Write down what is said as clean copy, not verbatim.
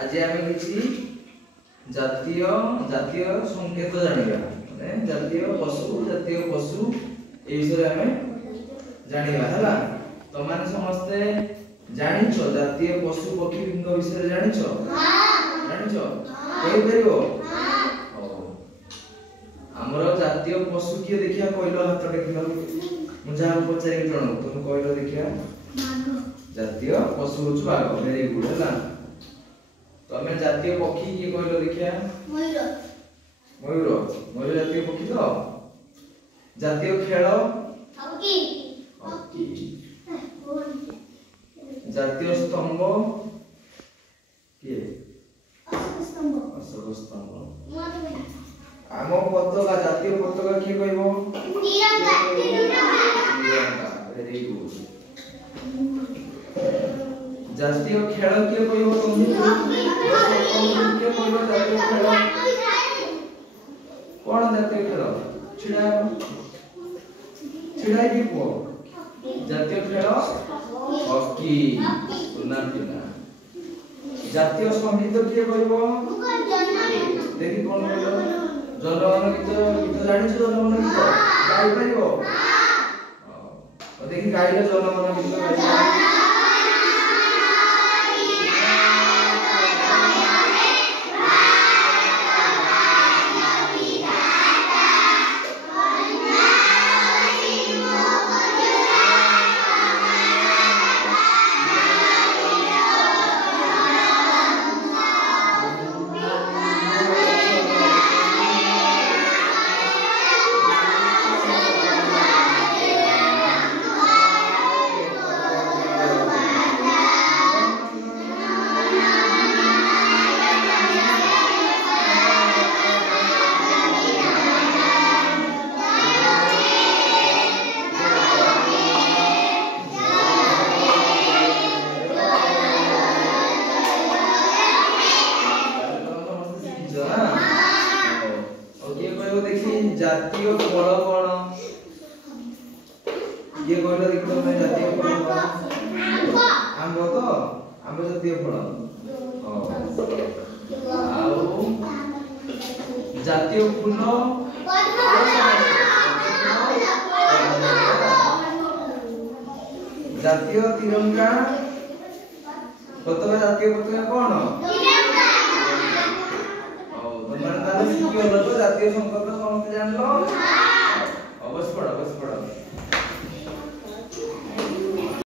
आज आम किसी जातीय जातीय संकेत जानिबा माने जातीय पशु ए विषय आम जानिबा हला। तो माने समस्ते जानिछो जातीय पशु पक्षी विषय जानिछो? हां जानिछो कहि परिबो? हां हमरो जातीय पशु किए देखिया कहलो हाथ देखिलो मु जा पचारि जण तुम कहलो देखिया बाघ। जातीय पशु होछु बाघ। वेरी गुड हला। तो हमें जातीय पक्षी किए कहलो देखिया मयूर। मयूर मयूर जातीय पक्षी तो। जातीय खेल हॉकी। हॉकी। जातीय स्तंभ किए? अशोक स्तंभ। अशोक स्तंभ। आम पताका जातीय पताका किए कहबो? तिरंगा। तिरंगा। Very good. जातीय खेल किए कहबो तुम? हॉकी। किए कहबो जातीय खेल? कोन जातीय खेल? छिड़ा छिड़ा की को जातीय खेल हॉकी। सुना पिना। जातीय संगीत किए कहबो? देखि कोन कहलो? जनगण गीत जानि छ? जनगण गीत गाइ परिबो? हां देखि गाइले जनगण गीत गाइ। जातीय फल कोन? ये कहलो देखो मैं जातीय फल कोन? आंब तो आंब जातीय फल। आउ जातीय फूल जातीय तिरंगा पताका जातीय पताका कोन? तिरंगा। तुम्हारे ताले सिखियो लो जातीय संकल्प समस्त जानलो? हां अवश्य पढ़ो